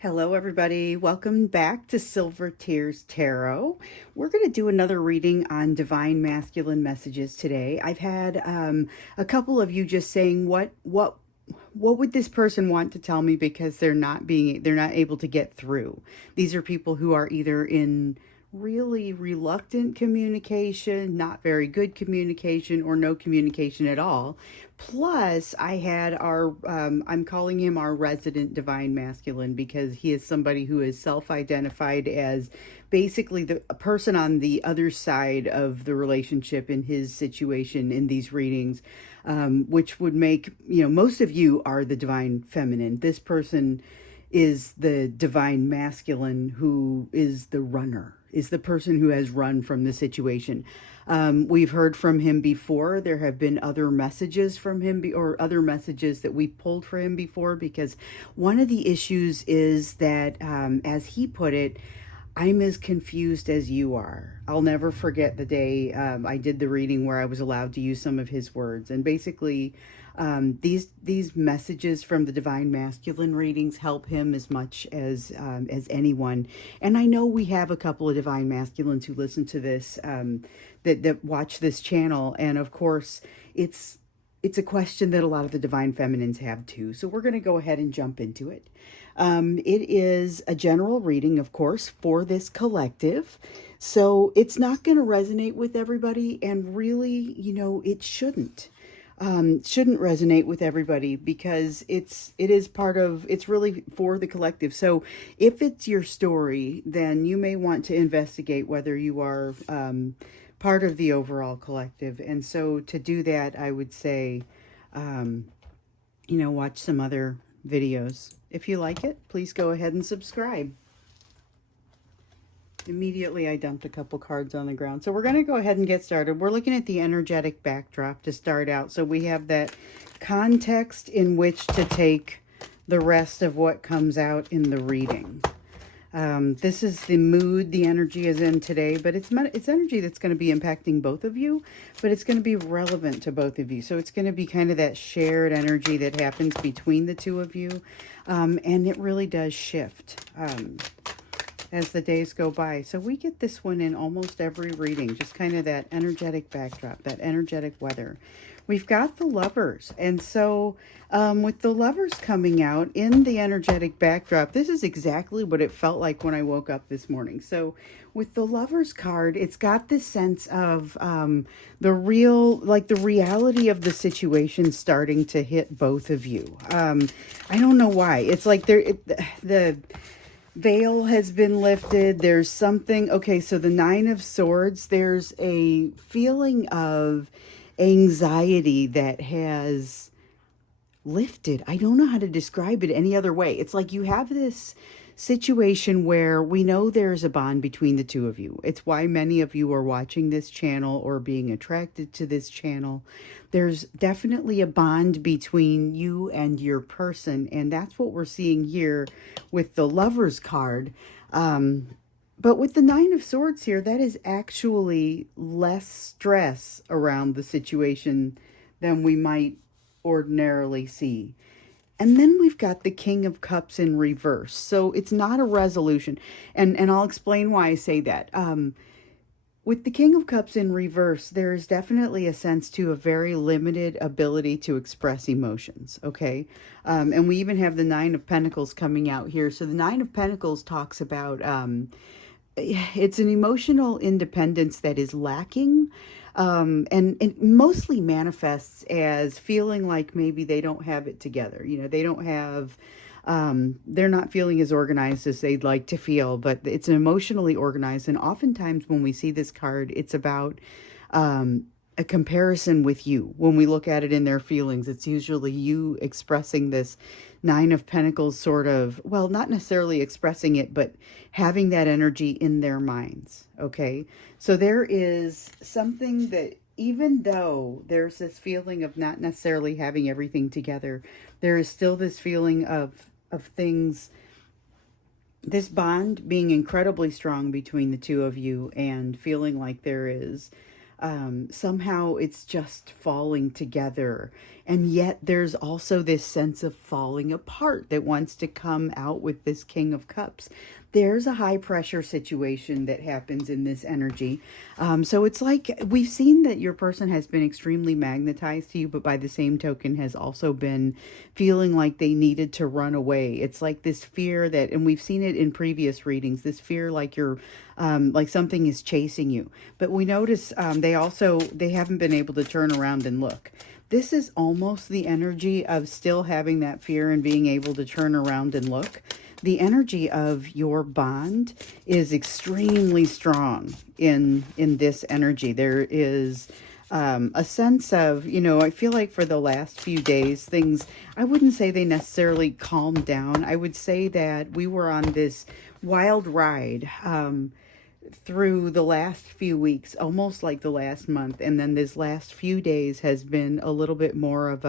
Hello, everybody. Welcome back to Silver Tears Tarot. We're going to do another reading on divine masculine messages today. I've had a couple of you just saying, what would this person want to tell me because they're not able to get through. These are people who are either in really reluctant communication, not very good communication, or no communication at all. Plus, I had I'm calling him our resident divine masculine because he is somebody who is self identified as basically the a person on the other side of the relationship in his situation in these readings, which would make, most of you are the divine feminine. This person is the divine masculine who is the runner, is the person who has run from the situation. We've heard from him before. There have been other messages from him or other messages that we pulled for him before, because one of the issues is that, as he put it, I'm as confused as you are. I'll never forget the day I did the reading where I was allowed to use some of his words. And basically, these messages from the divine masculine readings help him as much as anyone. And I know we have a couple of divine masculines who listen to this, that watch this channel, and of course, it's a question that a lot of the divine feminines have too. So we're going to go ahead and jump into it. It is a general reading, of course, for this collective. So it's not going to resonate with everybody. And really, it shouldn't resonate with everybody, because it's really for the collective. So if it's your story, then you may want to investigate whether you are part of the overall collective. And so to do that, I would say, watch some other videos. If you like it, please go ahead and subscribe. Immediately, I dumped a couple cards on the ground. So we're going to go ahead and get started. We're looking at the energetic backdrop to start out. So we have that context in which to take the rest of what comes out in the reading. This is the mood the energy is in today, but it's energy that's going to be impacting both of you, but it's going to be relevant to both of you. So it's going to be kind of that shared energy that happens between the two of you, and it really does shift as the days go by. So we get this one in almost every reading, just kind of that energetic backdrop, that energetic weather. We've got the Lovers. And so with the Lovers coming out in the energetic backdrop, this is exactly what it felt like when I woke up this morning. So with the Lovers card, it's got this sense of the reality of the situation starting to hit both of you. I don't know why. It's like the veil has been lifted. There's something. Okay, so the Nine of Swords, there's a feeling of anxiety that has lifted. I don't know how to describe it any other way. It's like you have this situation where we know there's a bond between the two of you. It's why many of you are watching this channel or being attracted to this channel. There's definitely a bond between you and your person, and that's what we're seeing here with the Lovers card. But with the Nine of Swords here, that is actually less stress around the situation than we might ordinarily see. And then we've got the King of Cups in reverse. So it's not a resolution. And I'll explain why I say that. With the King of Cups in reverse, there is definitely a sense to a very limited ability to express emotions, okay? And we even have the Nine of Pentacles coming out here. So the Nine of Pentacles talks about... it's an emotional independence that is lacking, and it mostly manifests as feeling like maybe they don't have it together. They don't have, they're not feeling as organized as they'd like to feel, but it's emotionally organized. And oftentimes when we see this card, it's about a comparison with you. When we look at it in their feelings, it's usually you expressing this Nine of Pentacles sort of, well, not necessarily expressing it, but having that energy in their minds, okay? So there is something that, even though there's this feeling of not necessarily having everything together, there is still this feeling of things, this bond being incredibly strong between the two of you, and feeling like there is somehow it's just falling together. And yet there's also this sense of falling apart that wants to come out with this King of Cups. There's a high pressure situation that happens in this energy. So it's like we've seen that your person has been extremely magnetized to you, but by the same token has also been feeling like they needed to run away. It's like this fear that, and we've seen it in previous readings, this fear like you're like something is chasing you. But we notice they haven't been able to turn around and look. This is almost the energy of still having that fear and being able to turn around and look. The energy of your bond is extremely strong in this energy. There is a sense of, I feel like for the last few days, things, I wouldn't say they necessarily calmed down. I would say that we were on this wild ride through the last few weeks, almost like the last month. And then this last few days has been a little bit more of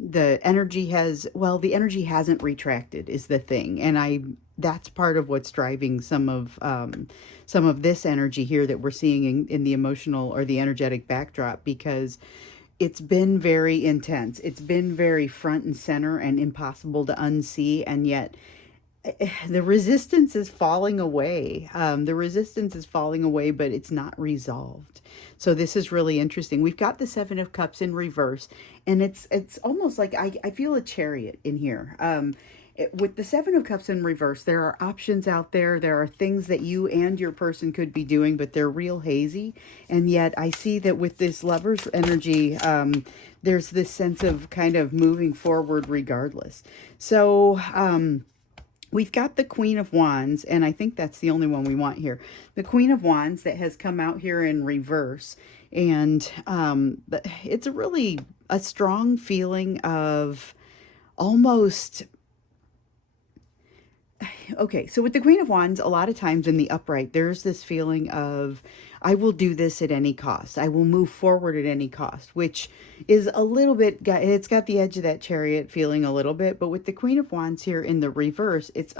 the energy hasn't retracted is the thing. And that's part of what's driving some of this energy here that we're seeing in the emotional or the energetic backdrop, because it's been very intense. It's been very front and center and impossible to unsee. And yet the resistance is falling away. The resistance is falling away, but it's not resolved. So this is really interesting. We've got the Seven of Cups in reverse, and it's almost like I feel a Chariot in here. With the Seven of Cups in reverse, there are options out there. There are things that you and your person could be doing, but they're real hazy. And yet I see that with this Lover's energy, there's this sense of kind of moving forward regardless. So, we've got the Queen of Wands, and I think that's the only one we want here. The Queen of Wands that has come out here in reverse. And it's really a strong feeling of almost... Okay, so with the Queen of Wands, a lot of times in the upright, there's this feeling of, I will do this at any cost. I will move forward at any cost, which is a little bit, it's got the edge of that Chariot feeling a little bit. But with the Queen of Wands here in the reverse, it's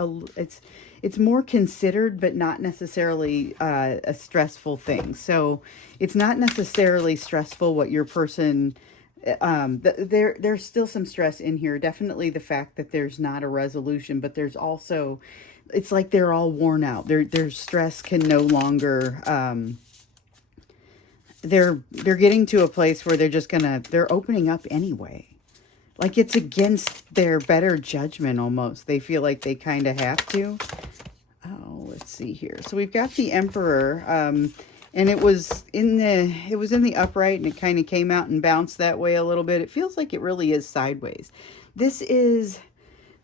more considered, but not necessarily a stressful thing. So it's not necessarily stressful what your person... there's still some stress in here. Definitely the fact that there's not a resolution, but there's also, it's like they're all worn out. Their stress can no longer, they're getting to a place where they're opening up anyway. Like it's against their better judgment almost. They feel like they kind of have to. Oh, let's see here. So we've got the Emperor, and it was in the upright, and it kind of came out and bounced that way a little bit. It feels like it really is sideways.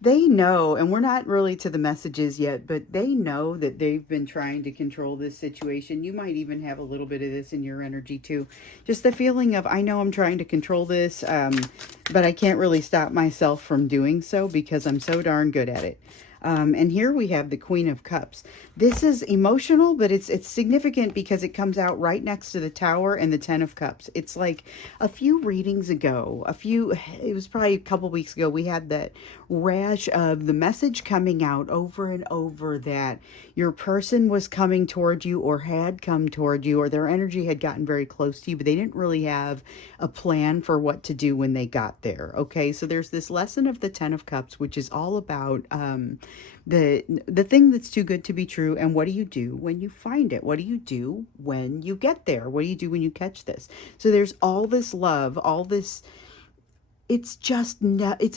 They know, and we're not really to the messages yet, but they know that they've been trying to control this situation. You might even have a little bit of this in your energy too. Just the feeling of, I know I'm trying to control this, but I can't really stop myself from doing so because I'm so darn good at it. And here we have the Queen of Cups. This is emotional, but it's significant because it comes out right next to the Tower and the Ten of Cups. It's like a few readings ago, it was probably a couple weeks ago, we had that rash of the message coming out over and over that your person was coming toward you or had come toward you, or their energy had gotten very close to you, but they didn't really have a plan for what to do when they got there. Okay, so there's this lesson of the Ten of Cups, which is all about the thing that's too good to be true, and what do you do when you find it? What do you do when you get there? What do you do when you catch this? So there's all this love, all this, it's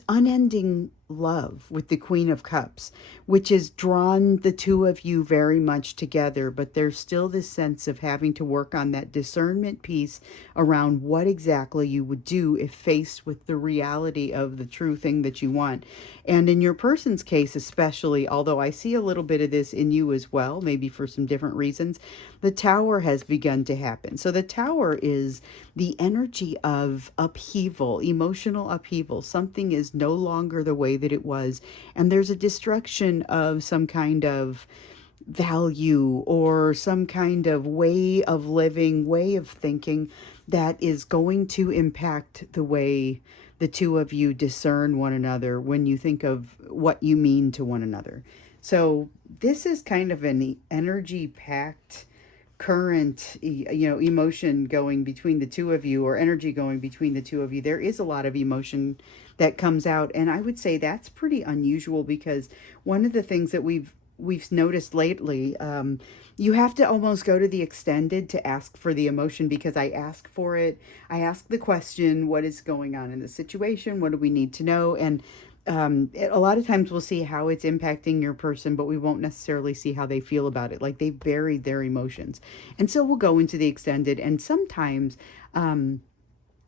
unending love with the Queen of Cups, which has drawn the two of you very much together. But there's still this sense of having to work on that discernment piece around what exactly you would do if faced with the reality of the true thing that you want. And in your person's case especially, although I see a little bit of this in you as well, maybe for some different reasons, the Tower has begun to happen. So the Tower is the energy of upheaval, emotional upheaval. Something is no longer the way that it was, and there's a destruction of some kind of value or some kind of way of living, way of thinking that is going to impact the way the two of you discern one another when you think of what you mean to one another. So this is kind of an energy-packed, current, emotion going between the two of you, or energy going between the two of you. There is a lot of emotion that comes out, and I would say that's pretty unusual, because one of the things that we've noticed lately, you have to almost go to the extended to ask for the emotion, because I ask for it. I ask the question, what is going on in the situation? What do we need to know? And a lot of times we'll see how it's impacting your person, but we won't necessarily see how they feel about it. Like they've buried their emotions. And so we'll go into the extended, and sometimes, in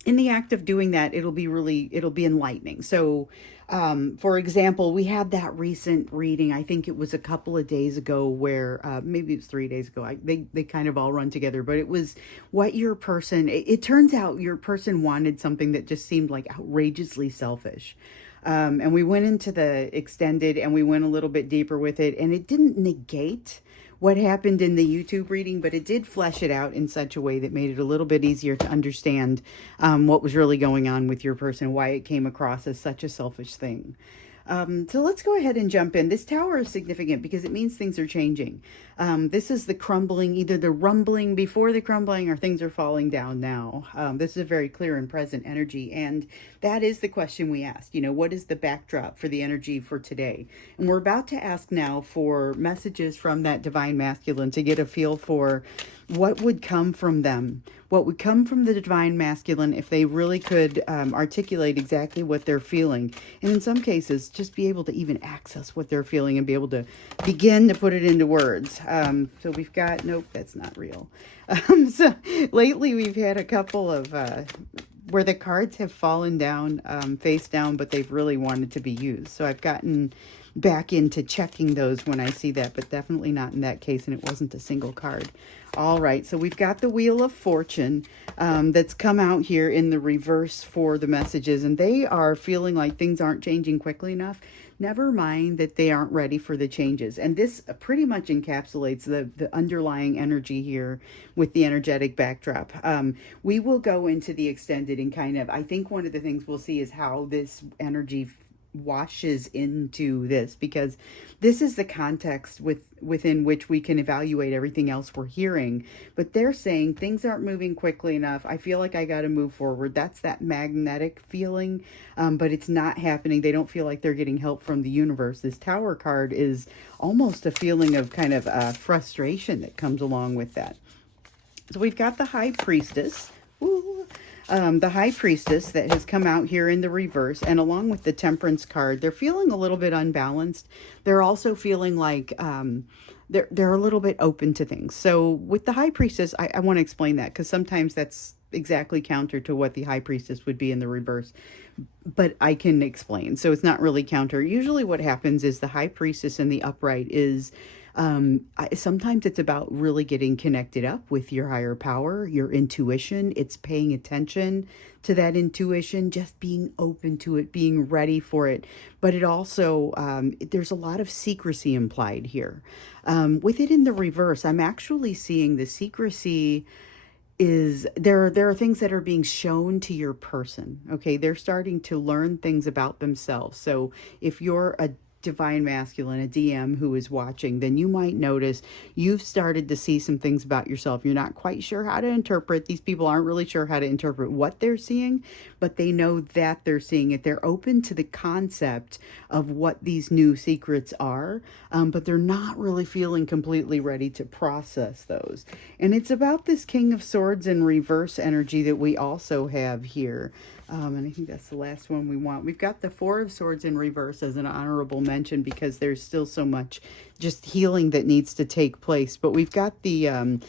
the act of doing that, it'll be enlightening. So, for example, we had that recent reading, I think it was a couple of days ago, where, maybe it was 3 days ago. They kind of all run together, but it was what your person, it turns out your person wanted something that just seemed like outrageously selfish. And we went into the extended, and we went a little bit deeper with it, and it didn't negate what happened in the YouTube reading, but it did flesh it out in such a way that made it a little bit easier to understand what was really going on with your person, why it came across as such a selfish thing. So let's go ahead and jump in. This tower is significant because it means things are changing. This is the crumbling, either the rumbling before the crumbling, or things are falling down now. This is a very clear and present energy. And that is the question we asked. What is the backdrop for the energy for today? And we're about to ask now for messages from that divine masculine to get a feel for what would come from them. What would come from the divine masculine if they really could articulate exactly what they're feeling. And in some cases, just be able to even access what they're feeling and be able to begin to put it into words. So we've got, nope, that's not real. So lately we've had a couple of where the cards have fallen down, face down, but they've really wanted to be used. So I've gotten back into checking those when I see that, but definitely not in that case, and it wasn't a single card. All right, so we've got the Wheel of Fortune that's come out here in the reverse for the messages, and they are feeling like things aren't changing quickly enough. Never mind that they aren't ready for the changes. And this pretty much encapsulates the underlying energy here with the energetic backdrop. We will go into the extended and kind of, I think one of the things we'll see is how this energy washes into this, because this is the context within which we can evaluate everything else we're hearing. But they're saying things aren't moving quickly enough. I feel like I got to move forward. That's that magnetic feeling, but it's not happening. They don't feel like they're getting help from the universe. This Tower card is almost a feeling of kind of frustration that comes along with that. So we've got the High Priestess. Ooh. The High Priestess that has come out here in the reverse, and along with the Temperance card, they're feeling a little bit unbalanced. They're also feeling like they're a little bit open to things. So with the High Priestess, I want to explain that, because sometimes that's exactly counter to what the High Priestess would be in the reverse. But I can explain. So it's not really counter. Usually what happens is the High Priestess in the upright is sometimes it's about really getting connected up with your higher power, your intuition. It's paying attention to that intuition, just being open to it, being ready for it. But it also, there's a lot of secrecy implied here. With it in the reverse, I'm actually seeing the secrecy is there are things that are being shown to your person. Okay, they're starting to learn things about themselves. So if you're a divine masculine, a DM who is watching, then you might notice you've started to see some things about yourself. You're not quite sure how to interpret. These people aren't really sure how to interpret what they're seeing, but they know that they're seeing it. They're open to the concept of what these new secrets are, but they're not really feeling completely ready to process those. And it's about this King of Swords in reverse energy that we also have here. And I think that's the last one we want. We've got the Four of Swords in reverse as an honorable mention, because there's still so much just healing that needs to take place. But we've got the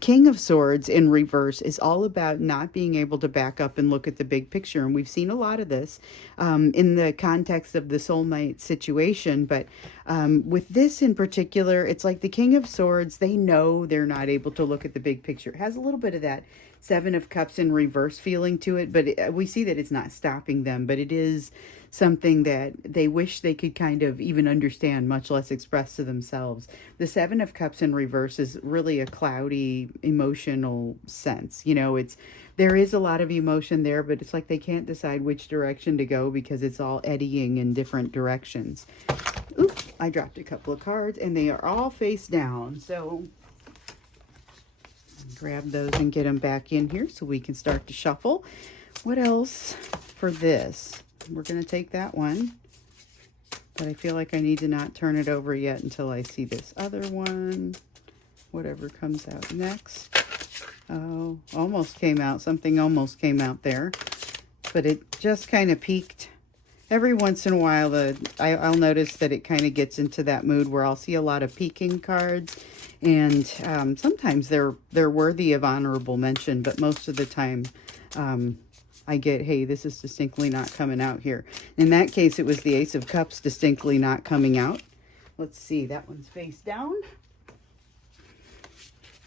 King of Swords in reverse is all about not being able to back up and look at the big picture. And we've seen a lot of this in the context of the soulmate situation. But with this in particular, it's like the King of Swords, they know they're not able to look at the big picture. It has a little bit of that Seven of Cups in reverse feeling to it, but we see that it's not stopping them, but it is something that they wish they could kind of even understand, much less express to themselves. The Seven of Cups in reverse is really a cloudy emotional sense. There is a lot of emotion there, but it's like they can't decide which direction to go because it's all eddying in different directions. Oops, I dropped a couple of cards and they are all face down. So grab those and get them back in here so we can start to shuffle. What else for this? We're going to take that one, but I feel like I need to not turn it over yet until I see this other one. Whatever comes out next. Oh, almost came out. Something almost came out there, but it just kind of peaked. Every once in a while, I'll notice that it kind of gets into that mood where I'll see a lot of peaking cards, and sometimes they're worthy of honorable mention, but most of the time I get, hey, this is distinctly not coming out here. In that case, it was the Ace of Cups distinctly not coming out. Let's see, that one's face down.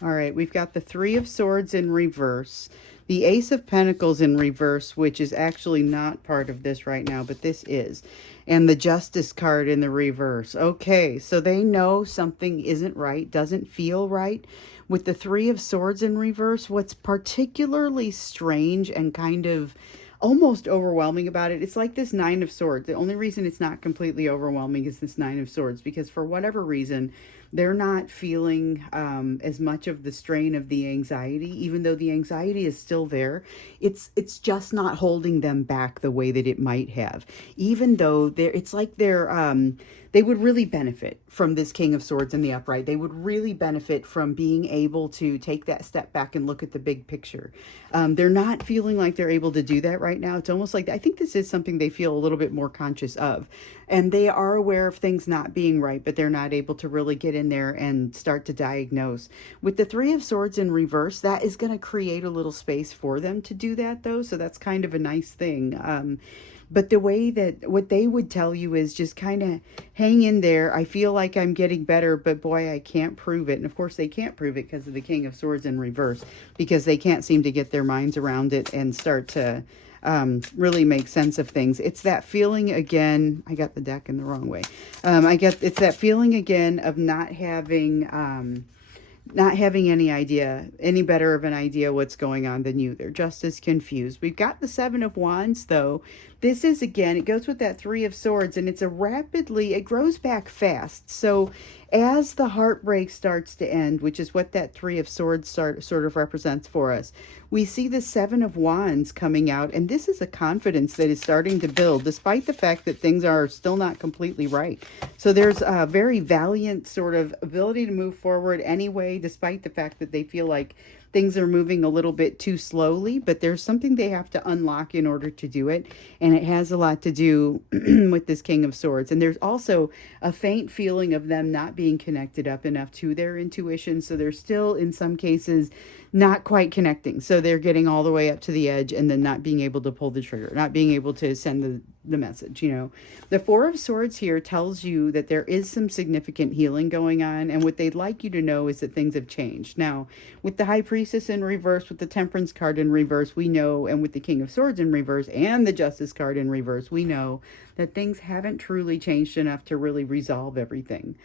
All right, we've got the Three of Swords in reverse. The Ace of Pentacles in reverse, which is actually not part of this right now, but this is. And the Justice card in the reverse. Okay, so they know something isn't right, doesn't feel right. With the Three of Swords in reverse, what's particularly strange and kind of almost overwhelming about it, it's like this Nine of Swords. The only reason it's not completely overwhelming is this Nine of Swords, because for whatever reason, they're not feeling as much of the strain of the anxiety, even though the anxiety is still there. It's just not holding them back the way that it might have, even though it's like they would really benefit from this King of Swords in the upright. They would really benefit from being able to take that step back and look at the big picture. They're not feeling like they're able to do that right now. It's almost like, I think this is something they feel a little bit more conscious of. And they are aware of things not being right, but they're not able to really get in there and start to diagnose. With the Three of Swords in reverse, that is going to create a little space for them to do that, though. So that's kind of a nice thing. But the way that what they would tell you is just kind of hang in there. I feel like I'm getting better, but boy, I can't prove it. And of course, they can't prove it because of the King of Swords in reverse, because they can't seem to get their minds around it and start to really make sense of things. It's that feeling again. I got the deck in the wrong way. It's that feeling again of not having any better of an idea what's going on than you. They're just as confused. We've got the Seven of Wands, though. This is, again, it goes with that Three of Swords, and it grows back fast. So as the heartbreak starts to end, which is what that Three of Swords sort of represents for us, we see the Seven of Wands coming out, and this is a confidence that is starting to build, despite the fact that things are still not completely right. So there's a very valiant sort of ability to move forward anyway, despite the fact that they feel like things are moving a little bit too slowly, but there's something they have to unlock in order to do it. And it has a lot to do with this King of Swords. And there's also a faint feeling of them not being connected up enough to their intuition. So they're still, in some cases, not quite connecting. So they're getting all the way up to the edge and then not being able to pull the trigger, not being able to send the message, you know. The Four of Swords here tells you that there is some significant healing going on, and what they'd like you to know is that things have changed. Now, with the High Priestess in reverse, with the Temperance card in reverse, we know, and with the King of Swords in reverse and the Justice card in reverse, we know that things haven't truly changed enough to really resolve everything.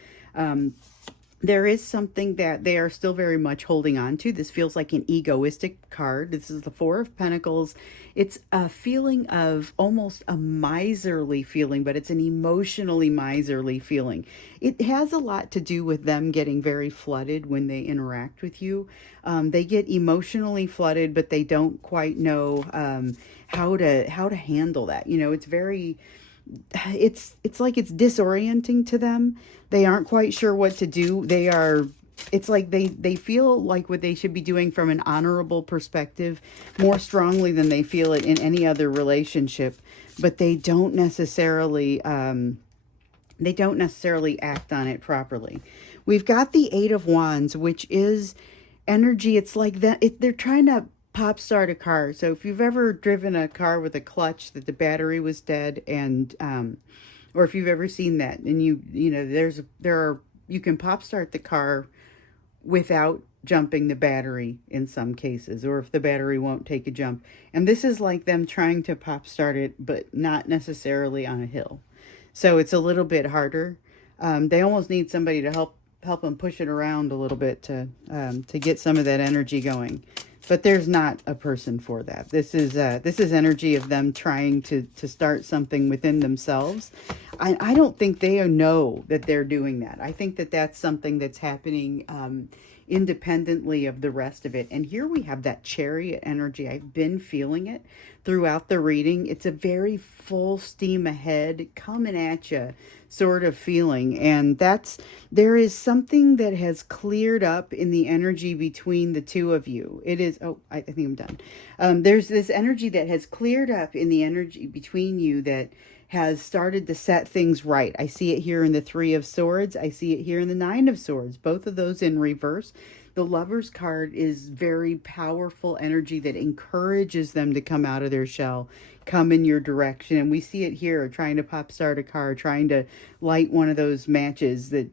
There is something that they are still very much holding on to. This feels like an egoistic card. This is the Four of Pentacles. It's a feeling of almost a miserly feeling, but it's an emotionally miserly feeling. It has a lot to do with them getting very flooded when they interact with you. They get emotionally flooded, but they don't quite know how to handle that. You know, it's very... It's like it's disorienting to them. They aren't quite sure what to do. It's like they feel like what they should be doing from an honorable perspective more strongly than they feel it in any other relationship, but they don't necessarily act on it properly. We've got the Eight of Wands, which is energy. It's like that they're trying to pop start a car. So if you've ever driven a car with a clutch that the battery was dead, and or if you've ever seen that, and you know you can pop start the car without jumping the battery in some cases, or if the battery won't take a jump. And this is like them trying to pop start it, but not necessarily on a hill. So it's a little bit harder. They almost need somebody to help them push it around a little bit to get some of that energy going. But there's not a person for that. This is energy of them trying to start something within themselves. I don't think they know that they're doing that. I think that that's something that's happening independently of the rest of it. And here we have that Chariot energy. I've been feeling it throughout the reading. It's a very full steam ahead, coming at you sort of feeling. And there is something that has cleared up in the energy between the two of you. It is, oh, I think I'm done. There's this energy that has cleared up in the energy between you that has started to set things right. I see it here in the Three of Swords. I see it here in the Nine of Swords, both of those in reverse. The Lover's card is very powerful energy that encourages them to come out of their shell, come in your direction. And we see it here, trying to pop start a car, trying to light one of those matches that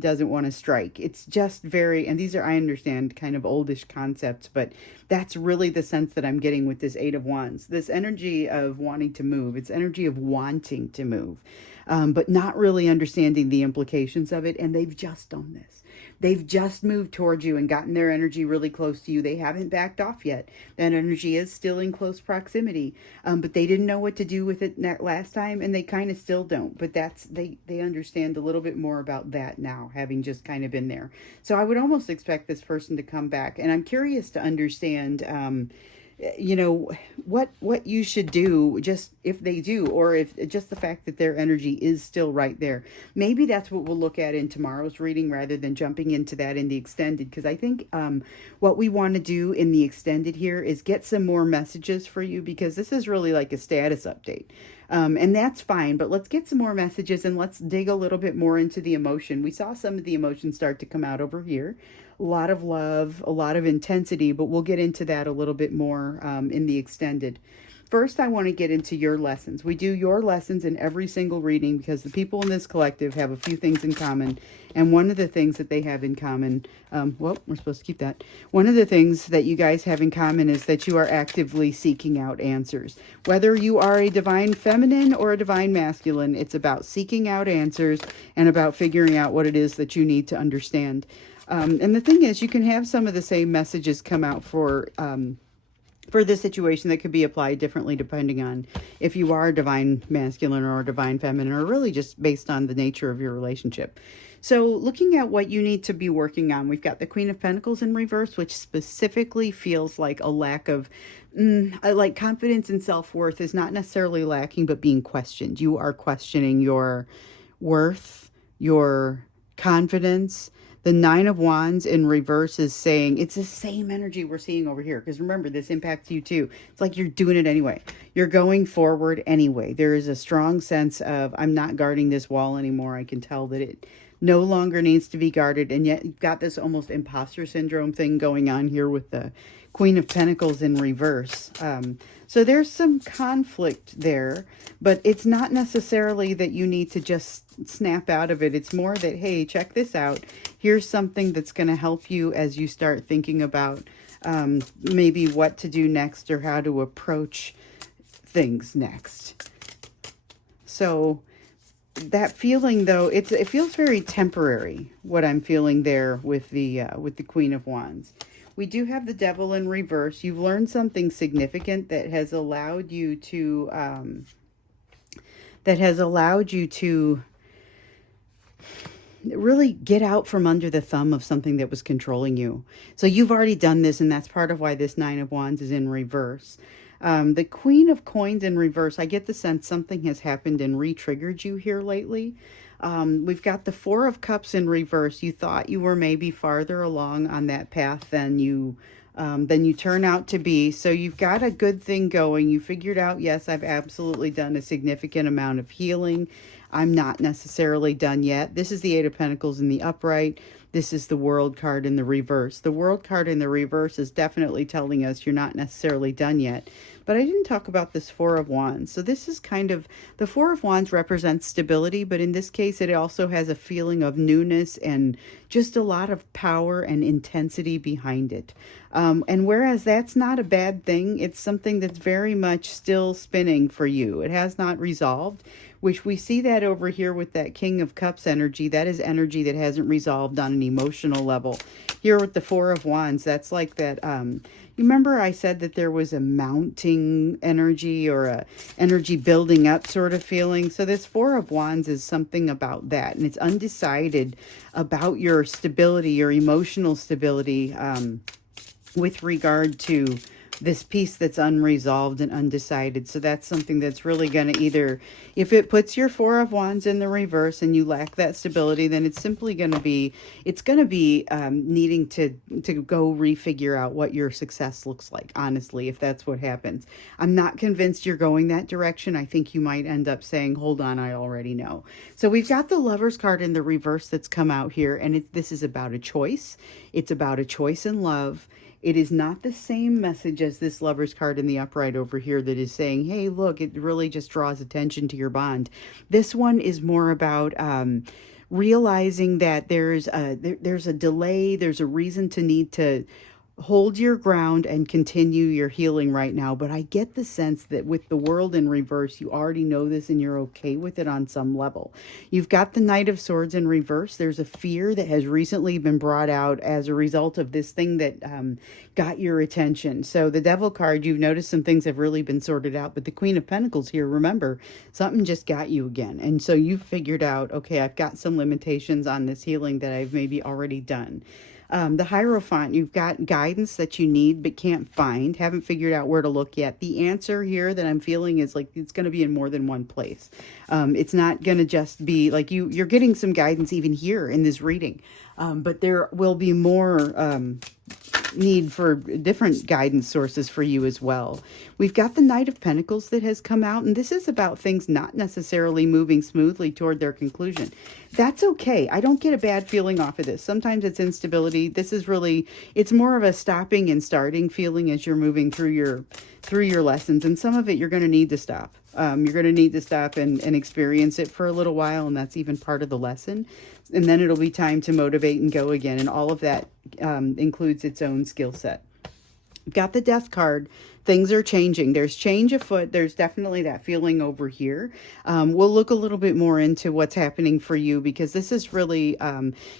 doesn't want to strike. It's just very, and these are, I understand, kind of oldish concepts, but that's really the sense that I'm getting with this Eight of Wands. This energy of wanting to move, it's energy of wanting to move, but not really understanding the implications of it. And they've just done this. They've just moved towards you and gotten their energy really close to you. They haven't backed off yet. That energy is still in close proximity, but they didn't know what to do with it last time, and they kind of still don't. But they understand a little bit more about that now, having just kind of been there. So I would almost expect this person to come back, and I'm curious to understand you know, what you should do, just if they do, or if just the fact that their energy is still right there. Maybe that's what we'll look at in tomorrow's reading rather than jumping into that in the extended, because I think what we want to do in the extended here is get some more messages for you, because this is really like a status update. And that's fine, but let's get some more messages and let's dig a little bit more into the emotion. We saw some of the emotions start to come out over here. A lot of love, a lot of intensity, but we'll get into that a little bit more in the extended. First, I want to get into your lessons. We do your lessons in every single reading because the people in this collective have a few things in common. And one of the things that they have in common, well, we're supposed to keep that. One of the things that you guys have in common is that you are actively seeking out answers. Whether you are a divine feminine or a divine masculine, it's about seeking out answers and about figuring out what it is that you need to understand. And the thing is, you can have some of the same messages come out for this situation that could be applied differently depending on if you are a divine masculine or a divine feminine, or really just based on the nature of your relationship. So looking at what you need to be working on, we've got the Queen of Pentacles in reverse, which specifically feels like a lack of like confidence and self-worth is not necessarily lacking, but being questioned. You are questioning your worth, your confidence. The Nine of Wands in reverse is saying it's the same energy we're seeing over here. Because remember, this impacts you too. It's like you're doing it anyway. You're going forward anyway. There is a strong sense of, I'm not guarding this wall anymore. I can tell that it no longer needs to be guarded. And yet you've got this almost imposter syndrome thing going on here with the Queen of Pentacles in reverse. So there's some conflict there, but it's not necessarily that you need to just snap out of it. It's more that, hey, check this out. Here's something that's going to help you as you start thinking about maybe what to do next or how to approach things next. So that feeling, though, it feels very temporary, what I'm feeling there with the Queen of Wands. We do have the Devil in reverse. You've learned something significant that has allowed you to really get out from under the thumb of something that was controlling you. So you've already done this, and that's part of why this Nine of Wands is in reverse. The Queen of Coins in reverse, I get the sense something has happened and re-triggered you here lately. We've got the Four of Cups in reverse. You thought you were maybe farther along on that path than you turn out to be. So you've got a good thing going. You figured out, yes, I've absolutely done a significant amount of healing. I'm not necessarily done yet. This is the Eight of Pentacles in the upright. This is the World card in the reverse. The World card in the reverse is definitely telling us you're not necessarily done yet. But I didn't talk about this Four of Wands. So this is kind of, the Four of Wands represents stability, but in this case, it also has a feeling of newness and just a lot of power and intensity behind it. And whereas that's not a bad thing, it's something that's very much still spinning for you. It has not resolved, which we see that over here with that King of Cups energy. That is energy that hasn't resolved on an emotional level. Here with the Four of Wands, that's like that, You remember I said that there was a mounting energy or a energy building up sort of feeling? So this Four of Wands is something about that, and it's undecided about your stability, your emotional stability, with regard to this piece that's unresolved and undecided. So that's something that's really going to either, if it puts your Four of Wands in the reverse and you lack that stability, then it's simply going to be, it's going to be needing to go refigure out what your success looks like, honestly, if that's what happens. I'm not convinced you're going that direction. I think you might end up saying, hold on, I already know. So we've got the Lovers card in the reverse that's come out here, and this is about a choice. It's about a choice in love. It is not the same message as this Lover's card in the upright over here that is saying, hey, look, it really just draws attention to your bond. This one is more about realizing that there's a delay, there's a reason to need to hold your ground and continue your healing right now. But I get the sense that with the world in reverse, you already know this and you're okay with it on some level. You've got the Knight of Swords in reverse. There's a fear that has recently been brought out as a result of this thing that got your attention. So the Devil card, you've noticed some things have really been sorted out, but the Queen of Pentacles here, remember, something just got you again. And so you've figured out, okay, I've got some limitations on this healing that I've maybe already done. The Hierophant, you've got guidance that you need but can't find, haven't figured out where to look yet. The answer here that I'm feeling is like it's going to be in more than one place. It's not going to just be like you're getting some guidance even here in this reading, but there will be more need for different guidance sources for you as well. We've got the Knight of Pentacles that has come out, and this is about things not necessarily moving smoothly toward their conclusion. That's okay. I don't get a bad feeling off of this. Sometimes it's instability. This is really, it's more of a stopping and starting feeling as you're moving through your lessons, and some of it you're going to need to stop. You're going to need to stop and experience it for a little while, and that's even part of the lesson. And then it'll be time to motivate and go again, and all of that includes its own skill set. Got the Death card. Things are changing. There's change afoot. There's definitely that feeling over here. We'll look a little bit more into what's happening for you, because this is really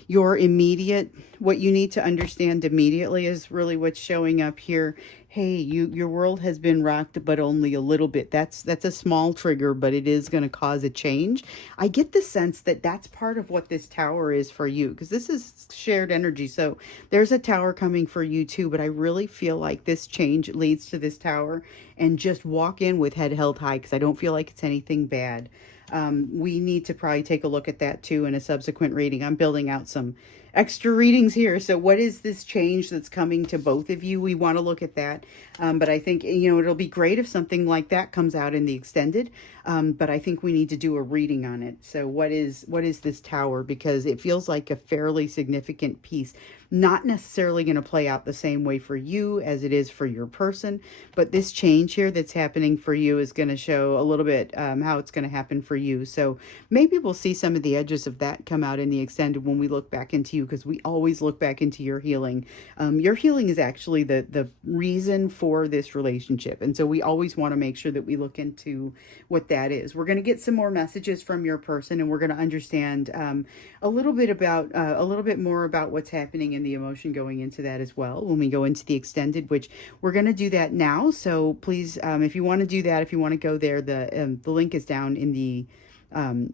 your immediate, what you need to understand immediately is really what's showing up here. Hey, your world has been rocked, but only a little bit. That's a small trigger, but it is going to cause a change. I get the sense that that's part of what this tower is for you, because this is shared energy. So there's a tower coming for you too, but I really feel like this change leads to this tower, and just walk in with head held high, because I don't feel like it's anything bad. We need to probably take a look at that too in a subsequent reading. I'm building out some extra readings here. So what is this change that's coming to both of you? We want to look at that. But I think, it'll be great if something like that comes out in the extended. But I think we need to do a reading on it. So what is this tower? Because it feels like a fairly significant piece. Not necessarily going to play out the same way for you as it is for your person, but this change here that's happening for you is going to show a little bit how it's going to happen for you. So maybe we'll see some of the edges of that come out in the extended when we look back into you, because we always look back into your healing. Your healing is actually the reason for this relationship, and so we always want to make sure that we look into what that is. We're going to get some more messages from your person, and we're going to understand a little bit more about what's happening in the emotion going into that as well when we go into the extended, which we're going to do that now. So please, if you want to do that, if you want to go there, the link is down in the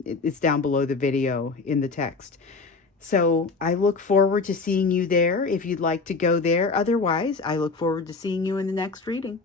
it's down below the video in the text. So I look forward to seeing you there if you'd like to go there. Otherwise, I look forward to seeing you in the next reading.